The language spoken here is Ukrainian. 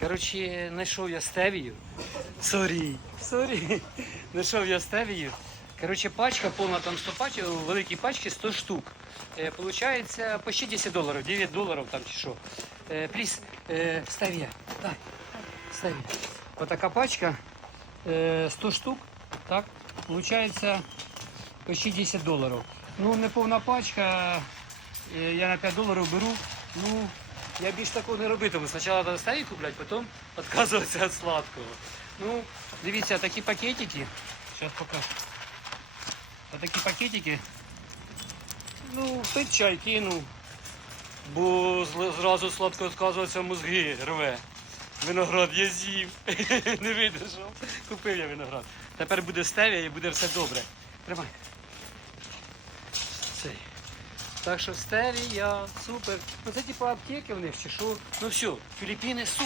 Коротше, знайшов я стевію. Сорі, сорі. Знайшов я стевію. Коротше, пачка, повна там 100 пачок, у великій пачці 100 штук. Е, получається почти 10 доларів, 9 доларів там чи що. Е, пліс, е, стевія. Дай, стевія. Отака пачка, е, 100 штук, так, получається почти 10 доларів. Ну, не повна пачка, е, я на 5 доларів беру. Ну, я більш такого не робитиму. Спочатку треба стейк купляти, потім відказуватися від сладкого. Ну, дивіться, такі пакетики. Зараз покажу. Такі пакетики. Ну, пить чай кинув. Бо зразу сладко відказуватися мозги рве. Виноград я з'їв. Не видержав. Купив я виноград. Тепер буде стевія і буде все добре. Тримай. Цей. Так що стерія, супер. Ну це типу аптеки в них чи що. Ну все, Філіппіни супер.